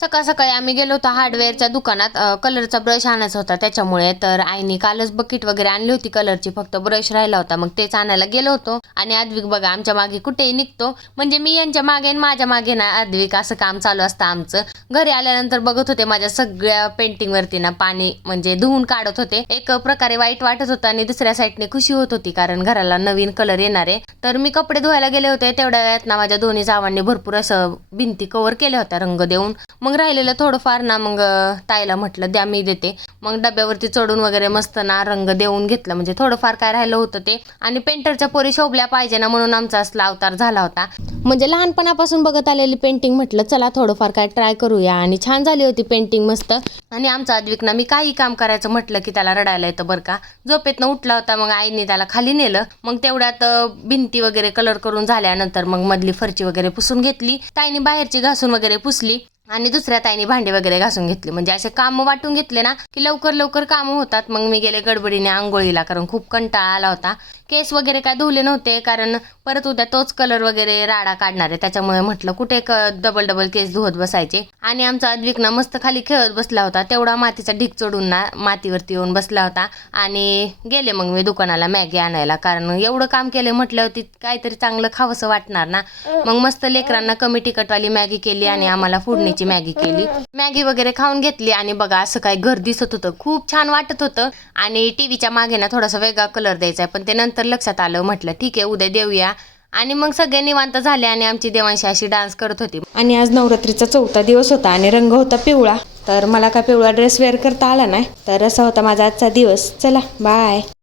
सकाळ सकाळी आम्ही गेलो होतो हार्डवेअरच्या दुकानात, कलरचा ब्रश आणायचा होता त्याच्यामुळे. तर आईने कालच बकेट वगैरे आणली होती कलरची, फक्त ब्रश राहिला होता. मग तेच आणायला गेलो होतो. आणि आद्विक बघा आमच्या मागे कुठेही निघतो, म्हणजे मी यांच्या मागे आणि माझ्या मागे ना आद्विक, असं काम चालू असतं आमचं. घरी आल्यानंतर बघत होते माझ्या सगळ्या पेंटिंग वरती ना पाणी म्हणजे धुवून काढत होते. एक प्रकारे वाईट वाटत होतं आणि दुसऱ्या साईडने खुशी होत होती, कारण घराला नवीन कलर येणार आहे. तर मी कपडे धुवायला गेले होते, तेवढ्या वेळात ना माझ्या दोन्ही जावांनी भरपूर असं भिंती कव्हर केल्या होत्या रंग देऊन. मग राहिलेलं थोडंफार ना मग ताईला म्हटलं द्या मी देते. मग डब्यावरती चढून वगैरे मस्त ना रंग देऊन घेतलं, म्हणजे थोडंफार काय राहिलं होतं ते. आणि पेंटरच्या पोरी शोभल्या पाहिजे ना, म्हणून आमचा असला अवतार झाला होता. म्हणजे लहानपणापासून बघत आलेली पेंटिंग, म्हटलं चला थोडंफार काय ट्राय करूया. आणि छान झाली होती पेंटिंग मस्त. आणि आमचा आद्विक ना, मी काही काम करायचं म्हटलं की त्याला रडायला येतं बरं का. झोपेतनं उठला होता, मग आईने त्याला खाली नेलं. मग तेवढ्यात भिंती वगैरे कलर करून झाल्यानंतर मग मधली फरची वगैरे पुसून घेतली. ताईने बाहेरची घासून वगैरे पुसली आणि दुसऱ्या ताईने भांडी वगैरे घासून घेतली. म्हणजे असे काम वाटून घेतले ना की लवकर लवकर कामं होतात. मग मी गेले गडबडीने आंघोळीला, कारण खूप कंटाळा आला होता. केस वगैरे काय धुवले नव्हते, कारण परत उद्या तोच कलर वगैरे राडा काढणार आहे. त्याच्यामुळे म्हटलं कुठे डबल डबल केस धुवत बसायचे. आणि आमचा आद्विक ना मस्त खाली खेळत बसला होता. तेवढा मातीचा ढीग चढून ना मातीवरती येऊन बसला होता. आणि गेले मग मी दुकानाला मॅगी आणायला, कारण एवढं काम केलं म्हटल्यावरती काहीतरी चांगलं खावंसं वाटणार ना. मग मस्त लेकरांना कमी तिखटवाली मॅगी केली आणि आम्हाला फोडणीची मॅगी केली. मॅगी वगैरे खाऊन घेतली. आणि बघा असं काही घर दिसत होतं, खूप छान वाटत होतं. आणि टीव्हीच्या मागे ना थोडासा वेगळा कलर द्यायचा आहे, पण ते नंतर लक्षात आलं. म्हटलं ठीक आहे उद्या देऊया. आणि मग सगळे निवांत झाले आणि आमची देवांशी अशी डान्स करत होती. आणि आज नवरात्रीचा 4था दिवस होता आणि रंग होता पिवळा. तर मला काय पिवळा ड्रेस वेअर करता आला नाही. तर असा होता माझा आजचा दिवस. चला बाय.